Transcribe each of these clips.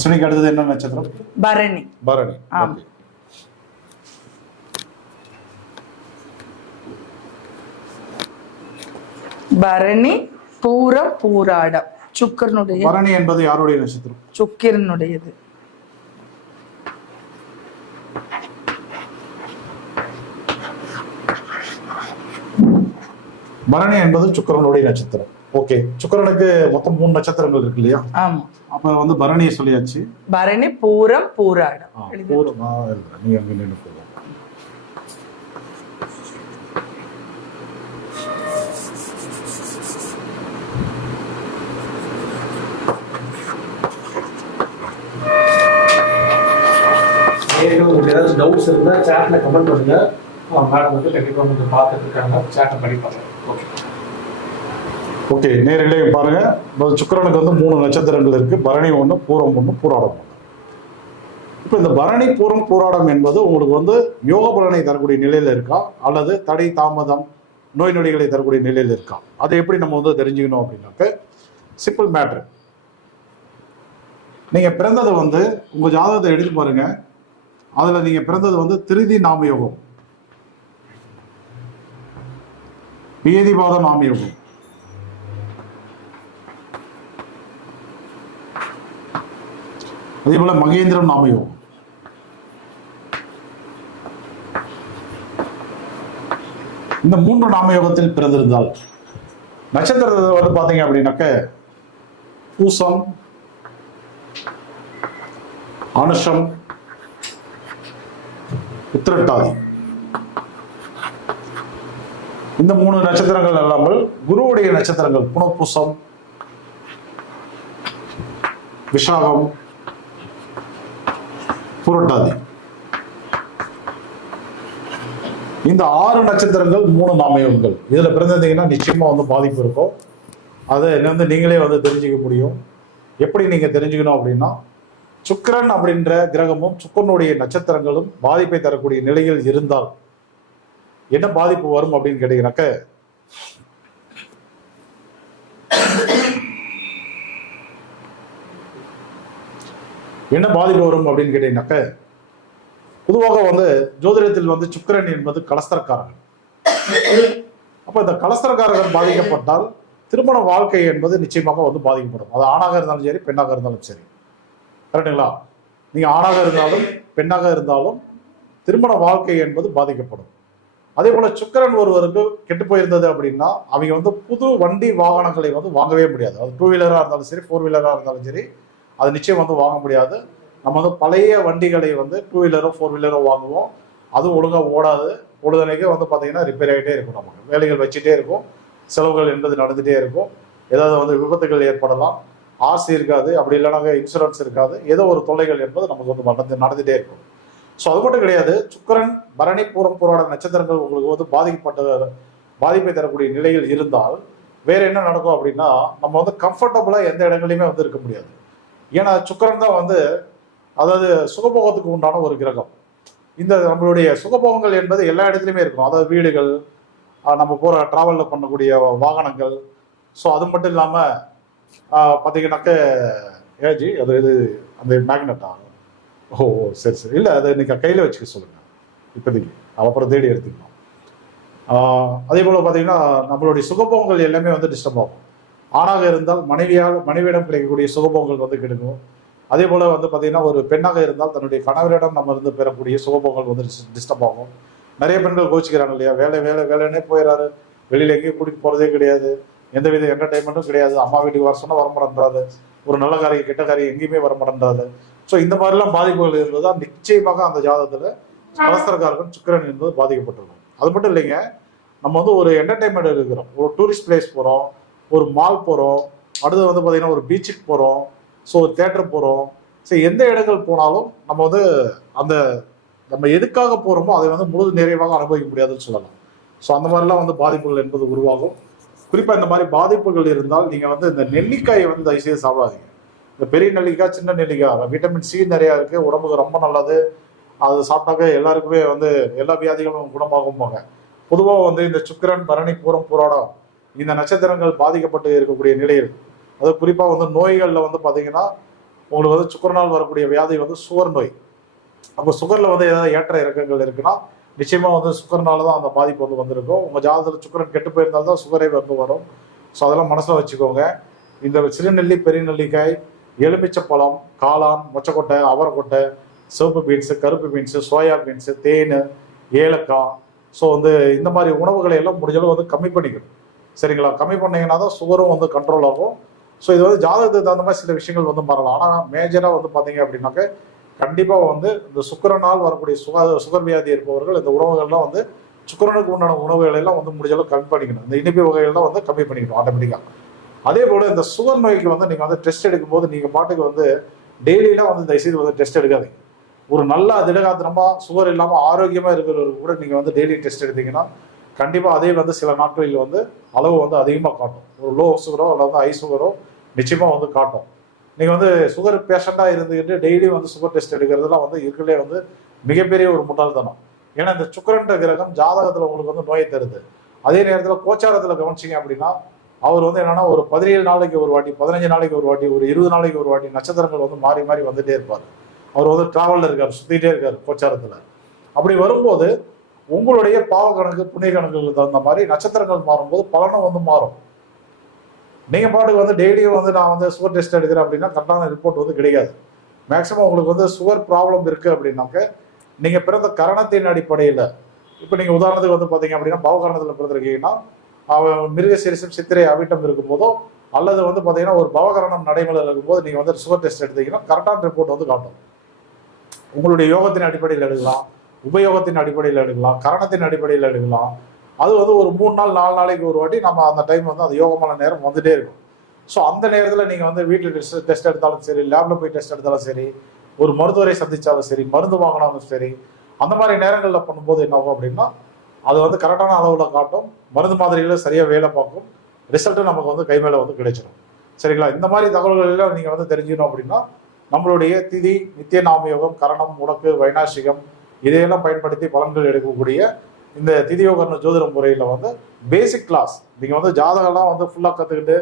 அஸ்வினிக்கு அடுத்தது என்ன நட்சத்திரம்? பரணி. பரணி. ஆம். Okay. பரணி பூரம் பூராடம். சுக்கரனுடைய பரணி என்பது யாருடைய நட்சத்திரம்? சுக்கிரனுடையது. பரணி என்பது சுக்கிரனுடைய நட்சத்திரம். ஓகே. சுக்கிரனுக்கு மொத்தம் மூணு நட்சத்திரங்கள் இருக்கு இல்லையா? ஆமா. அப்ப வந்து பரணியை சொல்லியாச்சு. பரணி பூரம் பூராடம். எழுதுறேன். நீங்க அங்க போதும். உங்களுக்கு ஏதாச்சும் டவுட்ஸ் இருந்தால் சேட்ல கமெண்ட் பண்ணுங்க. மேடம் வந்து கண்டிப்பாக கொஞ்சம் பார்த்துட்டு இருக்காங்க. சேட்டை படிப்பாங்க ஓகே ஓகே நேரிலே பாருங்க. சுக்கரனுக்கு சுக்கிரனுக்கு வந்து மூணு நட்சத்திரங்கள் இருக்கு. பரணி ஒண்ணு பூரம் ஒண்ணு பூராடம். இப்போ இந்த பரணி பூரம் பூராடம் என்பது உங்களுக்கு வந்து யோக பலனை தரக்கூடிய நிலையில இருக்கா? அல்லது தடை தாமதம் நோய் நொடிகளை தரக்கூடிய நிலையில இருக்கா? அதை எப்படி நம்ம வந்து தெரிஞ்சுக்கணும் அப்படின்னாக்க சிம்பிள் மேட்ரு நீங்க பிறந்தது வந்து உங்க ஜாதகத்தை எடுத்து பாருங்க. அதுல நீங்க பிறந்தது வந்து திருதி நாமயோகம். வியதிபாத நாமயோகம். அதே போல மகேந்திரம் நாமயோகம் இந்த மூன்று நாமயோகத்தில் பிறந்திருந்தால் நட்சத்திரத்தை வந்து பாத்தீங்க அப்படின்னாக்க பூசம் அனுஷம் உத்திரட்டாதி. இந்த மூணு நட்சத்திரங்கள் இல்லாமல் குருவுடைய நட்சத்திரங்கள் புனப்பூசம் விஷாகம் புரட்டாதி. இந்த ஆறு நட்சத்திரங்கள் மூணு நாமயங்கள் இதுல பிறந்திருந்தீங்கன்னா நிச்சயமா வந்து பாதிப்பு இருக்கும். அதை என்ன வந்து நீங்களே வந்து தெரிஞ்சுக்க முடியும். எப்படி நீங்க தெரிஞ்சுக்கணும் அப்படின்னா சுக்கரன் அப்படின்ற கிரகமும் சுக்கரனுடைய நட்சத்திரங்களும் பாதிப்பை தரக்கூடிய நிலையில் இருந்தால் என்ன பாதிப்பு வரும் அப்படின்னு கேட்டீங்கன்னாக்க என்ன பாதிப்பு வரும் அப்படின்னு கேட்டீங்கன்னாக்க பொதுவாக வந்து ஜோதிடத்தில் வந்து சுக்கரன் என்பது கலஸ்தரக்காரகன் அப்ப இந்த கலஸ்தரக்காரகன் பாதிக்கப்பட்டால் திருமண வாழ்க்கை என்பது நிச்சயமாக வந்து பாதிக்கப்படும். அது ஆணாக இருந்தாலும் சரி பெண்ணாக இருந்தாலும் சரி. கரெக்டுங்களா நீங்க ஆணாக இருந்தாலும் பெண்ணாக இருந்தாலும் திருமண வாழ்க்கை என்பது பாதிக்கப்படும். அதே போல சுக்கரன் ஒருவருக்கு கெட்டு போயிருந்தது அப்படின்னா அவங்க வந்து புது வண்டி வாகனங்களை வந்து வாங்கவே முடியாது. அது டூ வீலராக இருந்தாலும் சரி ஃபோர் வீலராக இருந்தாலும் சரி அது நிச்சயம் வந்து வாங்க முடியாது. நம்ம வந்து பழைய வண்டிகளை வந்து டூ வீலரோ ஃபோர் வீலரோ வாங்குவோம். அதுவும் ஒழுங்காக ஓடாது. பொழுதனைக்கு வந்து பார்த்தீங்கன்னா ரிப்பேர் ஆகிட்டே இருக்கும் நமக்கு. வேலைகள் வச்சுட்டே இருக்கும். செலவுகள் என்பது நடந்துகிட்டே இருக்கும். ஏதாவது வந்து விபத்துகள் ஏற்படலாம். ஆர்சி இருக்காது. அப்படி இல்லைனாக்க இன்சூரன்ஸ் இருக்காது. ஏதோ ஒரு தொல்லைகள் என்பது நமக்கு வந்து நடந்து நடந்துகிட்டே இருக்கும். ஸோ அது மட்டும் கிடையாது. சுக்கிரன் பரணி பூரம் போராட நட்சத்திரங்கள் உங்களுக்கு வந்து பாதிக்கப்பட்ட பாதிப்பை தரக்கூடிய நிலையில் இருந்தால் வேற என்ன நடக்கும் அப்படின்னா நம்ம வந்து கம்ஃபர்டபுளாக எந்த இடங்களையுமே வந்து இருக்க முடியாது. ஏன்னா சுக்கரன் தான் வந்து அதாவது சுகபோகத்துக்கு உண்டான ஒரு கிரகம். இந்த நம்மளுடைய சுகபோகங்கள் என்பது எல்லா இடத்துலையுமே இருக்கும். அதாவது வீடுகள் நம்ம போகிற ட்ராவலில் பண்ணக்கூடிய வாகனங்கள். ஸோ அது மட்டும் இல்லாமல் பார்த்தீங்கன்னாக்க ஏஜி அது இது அந்த மேக்னெட் ஓ ஓ, சரி சரி. இல்லை அதை இன்னைக்கு கையில் வச்சுக்க சொல்லுங்கள் இப்போதைக்கு. அப்புறம் தேடி எடுத்துக்கலாம். அதே போல் பார்த்தீங்கன்னா நம்மளுடைய சுகபோகங்கள் எல்லாமே வந்து டிஸ்டர்ப் ஆகும். ஆணாக இருந்தால் மனைவியால் மனைவியிடம் கிடைக்கக்கூடிய சுகபோகங்கள் வந்து கிடைக்கும். அதே போல் வந்து பார்த்தீங்கன்னா ஒரு பெண்ணாக இருந்தால் தன்னுடைய கணவரிடம் நம்ம இருந்து பெறக்கூடிய சுகபோகங்கள் வந்து டிஸ்டர்ப் ஆகும். நிறைய பெண்கள் கோச்சிக்கிறாங்க இல்லையா? வேலை வேலை வேலைன்னே போயிடறாரு வெளியில் எங்கேயும் கூட்டிகிட்டு போகிறதே கிடையாது. எந்த வித என்டர்டைன்மெண்ட்டும் கிடையாது. அம்மா வீட்டுக்கு வர சொன்னால் வர மாட்டேன்றாரு ஒரு நல்ல காரியம் கெட்ட காரியம் எங்கேயுமே வர ஸோ இந்த மாதிரிலாம் பாதிப்புகள் இருந்ததால் நிச்சயமாக அந்த ஜாதகத்தில் கலஸ்தரக்காரர்கள் சுக்கரன் என்பது பாதிக்கப்பட்டிருக்கும். அது மட்டும் இல்லைங்க நம்ம வந்து ஒரு என்டர்டைன்மெண்ட் இருக்கிறோம். ஒரு டூரிஸ்ட் பிளேஸ் போகிறோம் ஒரு மால் போகிறோம் அடுத்து வந்து பார்த்தீங்கன்னா ஒரு பீச்சுக்கு போகிறோம் ஸோ ஒரு தேட்டர் போகிறோம் ஸோ எந்த இடங்கள் போனாலும் நம்ம வந்து அந்த நம்ம எதுக்காக போகிறோமோ அதை வந்து முழு நிறைவாக அனுபவிக்க முடியாதுன்னு சொல்லலாம். ஸோ அந்த மாதிரிலாம் வந்து பாதிப்புகள் என்பது உருவாகும். குறிப்பாக இந்த மாதிரி பாதிப்புகள் இருந்தால் நீங்கள் வந்து இந்த நெல்லிக்காயை வந்து தயவுசெய்து சாப்பிடாதீங்க. இந்த பெரிய நெல்லிக்காய் சின்ன நெல்லிக்காய் விட்டமின் சி நிறையா இருக்குது உடம்புக்கு ரொம்ப நல்லது. அது சாப்பிட்டாக்க எல்லாருக்குமே வந்து எல்லா வியாதிகளும் குணமாகும்பாங்க. பொதுவாக வந்து இந்த சுக்கிரன் பரணி பூரம் புராடம் இந்த நட்சத்திரங்கள் பாதிக்கப்பட்டு இருக்கக்கூடிய நிலையில் அது குறிப்பாக வந்து நோய்களில் வந்து பார்த்தீங்கன்னா உங்களுக்கு வந்து சுக்கரனால் வரக்கூடிய வியாதி வந்து சுகர் நோய். அப்போ சுகரில் வந்து ஏதாவது ஏற்ற இறக்கங்கள் இருக்குன்னா நிச்சயமாக வந்து சுக்கரனால தான் அந்த பாதிப்பு வந்து வந்திருக்கும். உங்கள் ஜாதகத்தில் சுக்கரன் கெட்டு போயிருந்தால் தான் சுகரே வந்து வரும். ஸோ அதெல்லாம் மனசில் வச்சுக்கோங்க. இந்த சிறுநெல்லி பெரிய நெல்லிக்காய் எலுமிச்சப்பழம் காளான் மொச்சக்கொட்டை அவரைக்கொட்டை சிவப்பு பீன்ஸு கருப்பு பீன்ஸு சோயா பீன்ஸு தேன் ஏலக்காய். ஸோ வந்து இந்த மாதிரி உணவுகளை எல்லாம் முடிஞ்சளவு வந்து கம்மி பண்ணிக்கணும். சரிங்களா? கம்மி பண்ணீங்கன்னா தான் சுகரும் வந்து கண்ட்ரோல் ஆகும். ஸோ இது வந்து ஜாதகத்துக்கு தகுந்த மாதிரி சில விஷயங்கள் வந்து மாறலாம். ஆனால் மேஜராக வந்து பார்த்தீங்க அப்படின்னாக்க கண்டிப்பாக வந்து இந்த சுக்கரனால் வரக்கூடிய சுகா சுகர் வியாதி இருப்பவர்கள் இந்த உணவுகள்லாம் வந்து சுக்கரனுக்கு உண்டான உணவுகளை எல்லாம் வந்து முடிஞ்சளவு கம்மி பண்ணிக்கணும். இந்த இனிப்பு வகைகள்லாம் வந்து கம்மி பண்ணிக்கணும் ஆட்டோமேட்டிக்காக அதே போல் இந்த சுகர் நோய்க்கு வந்து நீங்கள் வந்து டெஸ்ட் எடுக்கும்போது நீங்கள் பாட்டுக்கு வந்து டெய்லியெலாம் வந்து தயவுசெய்து வந்து டெஸ்ட் எடுக்காதீங்க. ஒரு நல்ல திடகாத்திரமாக சுகர் இல்லாமல் ஆரோக்கியமாக இருக்கிறவருக்கு கூட நீங்கள் வந்து டெய்லி டெஸ்ட் எடுத்தீங்கன்னா கண்டிப்பாக அதே வந்து சில நாட்களில் வந்து அளவு வந்து அதிகமாக காட்டும். ஒரு லோ சுகரோ அல்லது வந்து ஹை சுகரோ நிச்சயமாக வந்து காட்டும். நீங்கள் வந்து சுகர் பேஷண்ட்டாக இருந்துக்கிட்டு டெய்லி வந்து சுகர் டெஸ்ட் எடுக்கிறதுலாம் வந்து இருக்கிறதே வந்து மிகப்பெரிய ஒரு முட்டாள்தனம். ஏன்னா இந்த சுக்கரன்ற கிரகம் ஜாதகத்தில் உங்களுக்கு வந்து நோயை தருது. அதே நேரத்தில் கோச்சாரத்தில் கவனிச்சிங்க அப்படின்னா அவர் வந்து என்னன்னா ஒரு பதினேழு நாளைக்கு ஒரு வாட்டி பதினஞ்சு நாளைக்கு ஒரு வாட்டி ஒரு இருபது நாளைக்கு ஒரு வாட்டி நட்சத்திரங்கள் வந்து மாறி மாறி வந்துட்டே இருப்பார். அவர் வந்து டிராவலில் இருக்கார் சுற்றிட்டே இருக்கார் கோச்சாரத்தில். அப்படி வரும்போது உங்களுடைய பாவ கணக்கு புண்ணிய கணக்குகளுக்கு தகுந்த மாதிரி நட்சத்திரங்கள் மாறும்போது பலனும் வந்து மாறும். நீங்க பாட்டுக்கு வந்து டெய்லியும் வந்து நான் வந்து சுகர் டெஸ்ட் எடுக்கிறேன் அப்படின்னா கரெக்டான ரிப்போர்ட் வந்து கிடைக்காது. மேக்சிமம் உங்களுக்கு வந்து சுகர் ப்ராப்ளம் இருக்கு அப்படின்னாக்க நீங்க பிறந்த கரணத்தின் அடிப்படையில் இப்போ நீங்க உதாரணத்துக்கு வந்து பாத்தீங்க அப்படின்னா பவகரணத்தில் பிறந்திருக்கீங்கன்னா அவன் மிருக சிரிசம் சித்திரை அவிட்டம் இருக்கும்போதோ அல்லது வந்து பாத்தீங்கன்னா ஒரு பவகரணம் நடைமுறையில் இருக்கும்போது நீங்க வந்து சுகர் டெஸ்ட் எடுத்தீங்கன்னா கரெக்டான ரிப்போர்ட் வந்து காட்டும். உங்களுடைய யோகத்தின் அடிப்படையில் எடுக்கலாம். உபயோகத்தின் அடிப்படையில் எடுக்கலாம் கரணத்தின் அடிப்படையில் எடுக்கலாம். அது வந்து ஒரு மூணு நாள் நாலு நாளைக்கு ஒரு வாட்டி நம்ம அந்த டைம் வந்து அந்த யோகமான நேரம் வந்துட்டே இருக்கும். ஸோ அந்த நேரத்தில் நீங்கள் வந்து வீட்டில் டெஸ்ட் டெஸ்ட் எடுத்தாலும் சரி லேபில் போய் டெஸ்ட் எடுத்தாலும் சரி ஒரு மருத்துவரை சந்தித்தாலும் சரி மருந்து வாங்கினாலும் சரி அந்த மாதிரி நேரங்களில் பண்ணும்போது என்ன ஆகும் அப்படின்னா அது வந்து கரெக்டான அளவில் காட்டும் மருந்து மாதிரிகளில் சரியாக வேலை பார்க்கும் ரிசல்ட்டு நமக்கு வந்து கை மேலே வந்து கிடைச்சிடும் சரிங்களா? இந்த மாதிரி தகவல்கள் எல்லாம் நீங்கள் வந்து தெரிஞ்சுக்கணும் அப்படின்னா நம்மளுடைய திதி நித்திய நாமயோகம் கரணம் முடக்கு வைநாசிகம் இதையெல்லாம் பயன்படுத்தி பலன்கள் எடுக்கக்கூடிய இந்த திதியோகர்ண ஜோதிட முறையில் வந்து பேசிக் கிளாஸ் நீங்கள் வந்து ஜாதகம்லாம் வந்து ஃபுல்லாக கற்றுக்கிட்டு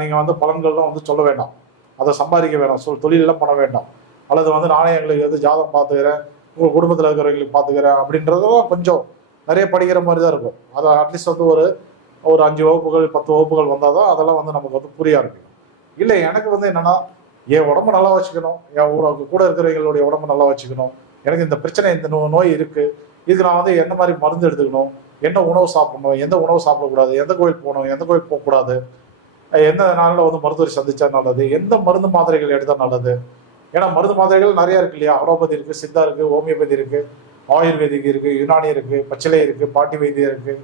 நீங்கள் வந்து பலன்கள்லாம் வந்து சொல்ல வேண்டாம். அதை சம்பாதிக்க வேண்டாம். சொல் தொழிலெல்லாம் பண்ண வேண்டாம். அல்லது வந்து நானே எங்களுக்கு வந்து ஜாதகம் பார்த்துக்கிறேன் உங்கள் குடும்பத்தில் இருக்கிறவங்களுக்கு பார்த்துக்கிறேன் அப்படின்றதெல்லாம் கொஞ்சம் நிறைய படிக்கிற மாதிரி தான் இருக்கும். அதை அட்லீஸ்ட் வந்து ஒரு ஒரு அஞ்சு வகுப்புகள் பத்து வகுப்புகள் வந்தால் தான் அதெல்லாம் வந்து நமக்கு வந்து புரிய ஆரம்பிக்கும். இல்லை எனக்கு வந்து என்னென்னா என் உடம்பு நல்லா வச்சுக்கணும். என் கூட இருக்கிறவங்களுடைய உடம்பு நல்லா வச்சுக்கணும். எனக்கு இந்த பிரச்சனை இந்த நோ நோய் இருக்குது இதுக்கு நான் வந்து என்ன மாதிரி மருந்து எடுத்துக்கணும்? என்ன உணவு சாப்பிடணும்? எந்த உணவு சாப்பிடக்கூடாது? எந்த கோயில் போகணும்? எந்த கோயில் போகக்கூடாது? எந்த நாளில் வந்து மருத்துவரை சந்திச்சா நல்லது? எந்த மருந்து மாத்திரைகள் எடுத்தால் நல்லது? ஏன்னா மருந்து மாத்திரைகள் நிறைய இருக்கு இல்லையா? அலோபதி இருக்குது சித்தா இருக்குது ஹோமியோபதி இருக்குது ஆயுர்வேதிக் இருக்குது யுனானி இருக்குது பச்சிலை இருக்குது பாட்டி வைத்தியம் இருக்குது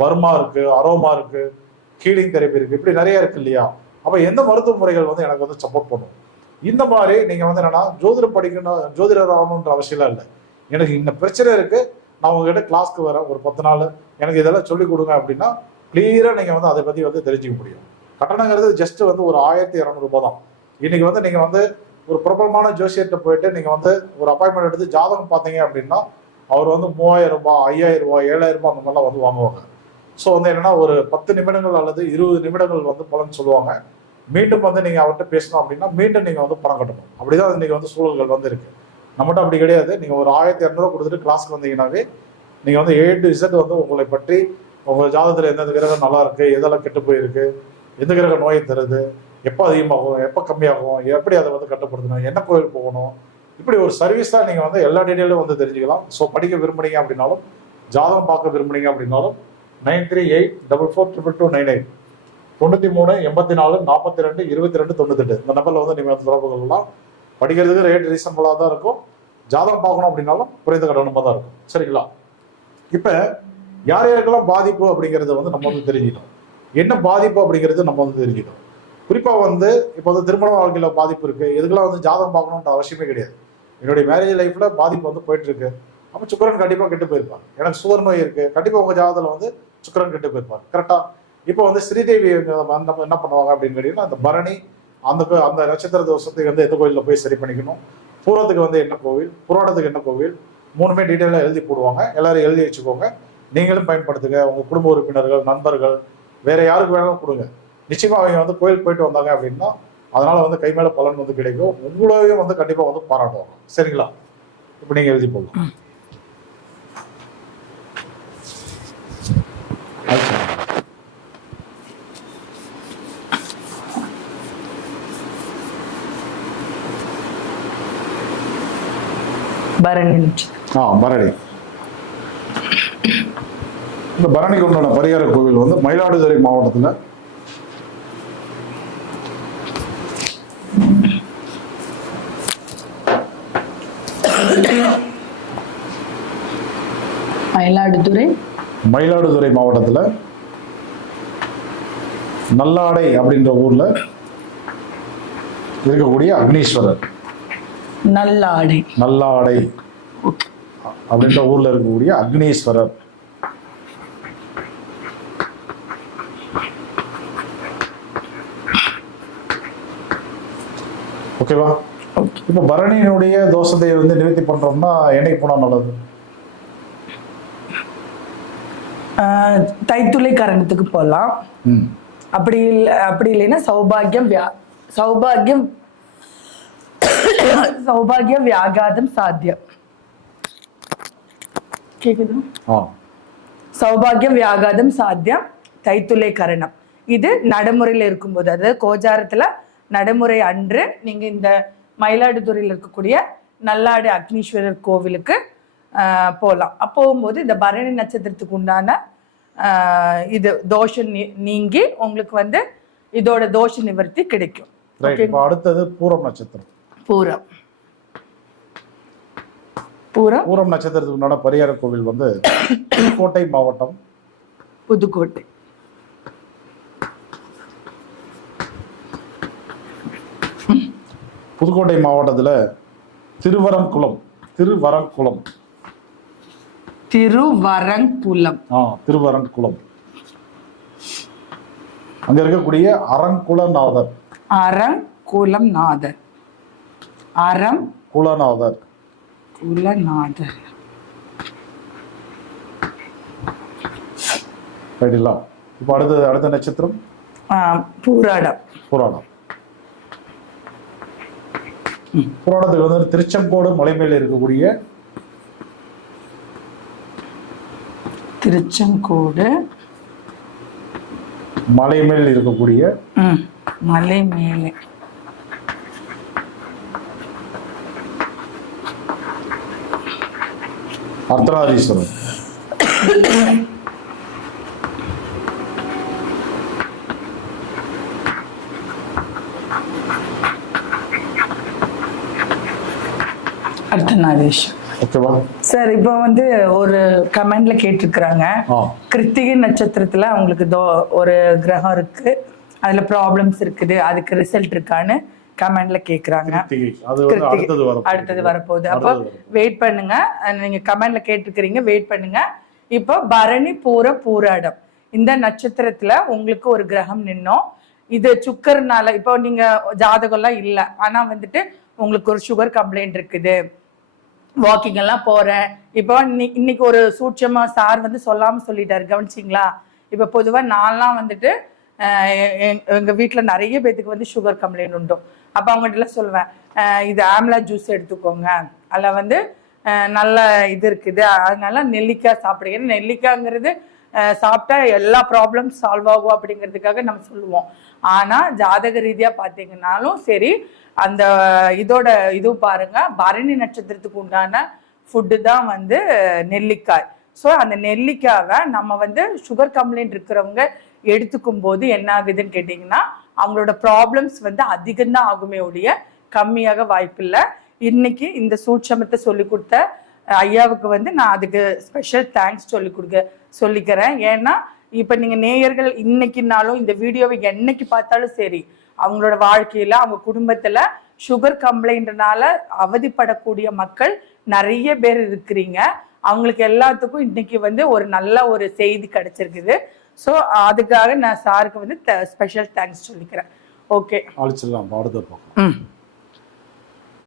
வர்மா இருக்குது அரோமா இருக்குது ஹீலிங் தெரப்பி இருக்குது இப்படி நிறைய இருக்கு இல்லையா? அப்போ எந்த மருத்துவ முறைகள் வந்து எனக்கு வந்து சப்போர்ட் பண்ணும்? இந்த மாதிரி நீங்கள் வந்து என்னன்னா ஜோதிடர் படிக்கணும் ஜோதிடர் ஆகணுன்ற அவசியம் இல்லை. எனக்கு இந்த பிரச்சனை இருக்குது நான் உங்ககிட்ட கிளாஸ்க்கு வரேன். ஒரு பத்து நாள். எனக்கு இதெல்லாம் சொல்லிக் கொடுங்க அப்படின்னா கிளியராக நீங்கள் வந்து அதை பற்றி வந்து தெரிஞ்சுக்க முடியும். கட்டணங்கிறது ஜஸ்ட் வந்து ஒரு ஆயிரத்தி இரநூறுபா தான். இன்னைக்கு வந்து நீங்கள் வந்து ஒரு பிரபலமான ஜோசியர்கிட்ட போயிட்டு நீங்கள் வந்து ஒரு அப்பாயின்மெண்ட் எடுத்து ஜாதகம் பார்த்தீங்க அப்படின்னா அவர் வந்து மூவாயிரம் ரூபாய் ஐயாயிரம் ரூபாய் ஏழாயிரம் ரூபாய் அந்த மாதிரிலாம் வந்து வாங்குவாங்க. ஸோ வந்து என்னன்னா ஒரு பத்து நிமிடங்கள் அல்லது இருபது நிமிடங்கள் வந்து பலன் சொல்லுவாங்க. மீண்டும் வந்து நீங்கள் அவர்கிட்ட பேசணும் அப்படின்னா மீண்டும் நீங்கள் வந்து பணம் கட்டணும். அப்படிதான் இன்றைக்கி வந்து சூழல்கள் வந்து இருக்குது நம்மகிட்ட அப்படி கிடையாது. நீங்கள் ஒரு ஆயிரத்தி இரநூறுவா கொடுத்துட்டு கிளாஸ்க்கு வந்தீங்கன்னாவே நீங்கள் வந்து ஏ டு இசட் வந்து உங்களை பற்றி உங்கள் ஜாதகத்தில் எந்தெந்த கிரகம் நல்லா இருக்குது எதெல்லாம் கெட்டு போயிருக்கு எந்த கிரகம் நோயை தருது எப்போ அதிகமாகும் எப்போ கம்மியாகும் எப்படி அதை வந்து கட்டுப்படுத்தணும் என்ன கோயில் போகணும் இப்படி ஒரு சர்வீஸ் தான் நீங்கள் வந்து எல்லா டீட்டெயிலும் வந்து தெரிஞ்சுக்கலாம். ஸோ படிக்க விரும்புனீங்க அப்படின்னாலும் ஜாதகம் பார்க்க விரும்புனீங்க அப்படின்னாலும் nine three eight double four triple two nine eight தொண்ணூற்றி மூணு எண்பத்தி நாலு நாற்பத்தி ரெண்டு இருபத்தி ரெண்டு தொண்ணூத்தெட்டு இந்த நம்பரில் வந்து நீங்கள் வந்து தொடர்பு கொள்ளலாம். படிக்கிறதுக்கு ரேட் ரீசனபுளாக தான் இருக்கும். ஜாதகம் பார்க்கணும் அப்படின்னாலும் குறைந்த கட்டணமாக தான் இருக்கும். சரிங்களா? இப்போ யார் யாருக்கெல்லாம் பாதிப்பு அப்படிங்கிறத வந்து நம்ம வந்து தெரிஞ்சுக்கணும். என்ன பாதிப்பு அப்படிங்கிறது நம்ம வந்து தெரிஞ்சுக்கணும். குறிப்பாக வந்து இப்போ வந்து திருமண வாழ்க்கையில் பாதிப்பு இருக்குது இதுக்கெல்லாம் வந்து ஜாதகம் பார்க்கணுன்ற அவசியமே கிடையாது. என்னுடைய மேரேஜ் லைஃப்பில் பாதிப்பு வந்து போயிட்டுருக்கு அப்போ சுக்கரன் கண்டிப்பாக கெட்டு போயிருப்பார். எனக்கு சுகர் நோய் இருக்குது கண்டிப்பாக உங்கள் ஜாதகத்தில் வந்து சுக்கரன் கெட்டு போயிருப்பார். கரெக்டாக இப்போ வந்து ஸ்ரீதேவி என்ன பண்ணுவாங்க அப்படின்னு கேட்டீங்கன்னா அந்த பரணி அந்த அந்த நட்சத்திர தோஷத்துக்கு வந்து எந்த கோயிலில் போய் சரி பண்ணிக்கணும். பூரத்துக்கு வந்து என்ன கோவில் புராணத்துக்கு என்ன கோவில் மூணுமே டீட்டெயிலாக எழுதி போடுவாங்க. எல்லாரும் எழுதி வச்சுக்கோங்க. நீங்களும் பயன்படுத்துங்க. உங்கள் குடும்ப உறுப்பினர்கள் நண்பர்கள் வேற யாருக்கு வேணாலும் கொடுங்க. நிச்சயமாக அவங்க வந்து கோயில் போயிட்டு வந்தாங்க அப்படின்னா அதனால வந்து கை மேல பலன் வந்து கிடைக்கும். உங்களையும் வந்து கண்டிப்பாக வந்து பாராட்டுவாங்க. சரிங்களா? இப்போ நீங்கள் எழுதி போடலாம் பரணி. ஆ பரணி. இந்த பரணிக்கு உண்டான பரிகார கோவில் வந்து மயிலாடுதுறை மாவட்டத்தில். மயிலாடுதுறை. மயிலாடுதுறை மாவட்டத்தில். நல்லாடை அப்படின்ற ஊர்ல இருக்கக்கூடிய அக்னீஸ்வரர். நல்லாடை. நல்லாடை. அப்படின்ற ஊர்ல இருக்கக்கூடிய அக்னீஸ்வரர். ஓகேவா இப்போ பரணியினுடைய தோஷத்தை வந்து நிவர்த்தி பண்றோம்னா என்னைக்கு போனா நல்லது? தைத்துளை கரணத்துக்கு போகலாம் அப்படி இல்லை அப்படி இல்லைன்னா சௌபாகியம் வியா சௌபாகியம் சௌபாகியம் வியாகாதம் சாத்தியம். கேக்குதா சௌபாகியம் வியாகாதம் சாத்தியம் தைத்துளை கரணம் இது நடைமுறையில் இருக்கும்போது அதாவது கோஜாரத்துல நடைமுறை அன்று நீங்க இந்த மயிலாடுதுறையில் இருக்கக்கூடிய நல்லாடு அக்னீஸ்வரர் கோவிலுக்கு ஆஹ், போகலாம் போகும்போது இந்த பரணி நட்சத்திரத்துக்கு உண்டான ஆஹ், இது தோஷம் நீங்கி உங்களுக்கு வந்து இதோட தோஷ நிவர்த்தி கிடைக்கும் அடுத்தது பூரம் நட்சத்திரம் பூரம் பூரம் பூரம் நட்சத்திரத்துக்கு உண்டான பரிகார கோவில் வந்து புதுக்கோட்டை மாவட்டம். புதுக்கோட்டை. புதுக்கோட்டை மாவட்டத்தில் திருவரங்குளம் திருவரங்குளம். திருவரங்குளம். ஆ திருவரங்குளம். அங்க இருக்கக்கூடிய அரங்குலநாதர் அறம் குலம் நாதர் அறம் குலநாதர். குலநாதர் ரைட்டுங்களா இப்போ அடுத்தது அடுத்த நட்சத்திரம்? பூராடம். புராணம் புராணத்துக்கு வந்து திருச்செங்கோடு மலை மேல இருக்கக்கூடிய திருச்செங்கோடு. மலை மேல் இருக்கக்கூடிய மலை மேலே அர்த்தநாரீஸ்வரர் ஓகேவா? சார் இப்போ வந்து ஒரு கமெண்ட்ல கேட்டிருக்கிறாங்க. கிருத்திகை நட்சத்திரத்துல அவங்களுக்கு ஒரு கிரகம் இருக்கு. அதுல ப்ராப்ளம்ஸ் இருக்குது. அதுக்கு ரிசல்ட் இருக்கான்னு கமெண்ட்ல கேக்குறாங்க. அடுத்தது வரப்போகுது. அப்போ. வெயிட் பண்ணுங்க. நீங்க கமெண்ட்ல கேட்டிருக்கிறீங்க வெயிட் பண்ணுங்க. இப்போ பரணி பூர பூராடம். இந்த நட்சத்திரத்துல உங்களுக்கு ஒரு கிரகம் நின்னோம். இது சுக்கர்னால இப்போ நீங்க ஜாதகம்லாம் இல்ல. ஆனா வந்துட்டு உங்களுக்கு ஒரு சுகர் கம்ப்ளைண்ட் இருக்குது. வாக்கிங் எல்லாம் போறேன். இப்போ இன்னி- இன்னைக்கு ஒரு சூட்சமா சார் வந்து சொல்லாம சொல்லிட்டாரு. கவனிச்சிங்களா? இப்போ பொதுவா நான்லாம் வந்துட்டு எங்க வீட்ல நிறைய பேத்துக்கு வந்து சுகர் கம்ப்ளைண்ட் உண்டு. அப்போ அவங்ககிட்ட சொல்லுவேன் இது ஆம்லா ஜூஸ் எடுத்துக்கோங்க. அதில் வந்து நல்ல இது இருக்குது. அதனால நெல்லிக்காய் சாப்பிடுங்க. நெல்லிக்காய்ங்கிறது சாப்பிட்டா எல்லா ப்ராப்ளம் சால்வ் ஆகும் அப்படிங்கிறதுக்காக நம்ம சொல்லுவோம். ஆனால் ஜாதக ரீதியாக பார்த்தீங்கன்னாலும் சரி அந்த இதோட இது பாருங்க பரணி நட்சத்திரத்துக்கு உண்டான ஃபுட்டு தான் வந்து நெல்லிக்காய். ஸோ அந்த நெல்லிக்காவை நம்ம வந்து சுகர் கம்ப்ளைண்ட் இருக்கிறவங்க எடுத்துக்கும் போது என்ன ஆகுதுன்னு கேட்டிங்கன்னா அவங்களோட ப்ராப்ளம்ஸ் வந்து அதிகம்தான் ஆகுமே ஒழிய கம்மியாக வாய்ப்பில்லை. இன்னைக்கு இந்த சூட்சமத்தை சொல்லி கொடுத்த ஐயாவுக்கு வந்து நான் அதுக்கு ஸ்பெஷல் தேங்க்ஸ் சொல்லி கொடுக்க சொல்லிக்கிறேன். ஏன்னா இப்போ நீங்கள் நேயர்கள் இன்னைக்குனாலும் இந்த வீடியோவை என்னைக்கு பார்த்தாலும் சரி அவங்களோட வாழ்க்கையில் அவங்க குடும்பத்தில் சுகர் கம்ப்ளைண்ட்னால அவதிப்படக்கூடிய மக்கள் நிறைய பேர் இருக்கிறீங்க. அவங்களுக்கு எல்லாத்துக்கும் இன்னைக்கு வந்து ஒரு நல்ல ஒரு செய்தி கிடைச்சிருக்குது. ஸோ அதுக்காக நான் சாருக்கு வந்து ஸ்பெஷல் தேங்க்ஸ் சொல்லிக்கிறேன். ஓகே அழிச்சிடலாம் அடுத்த பக்கம் ம்.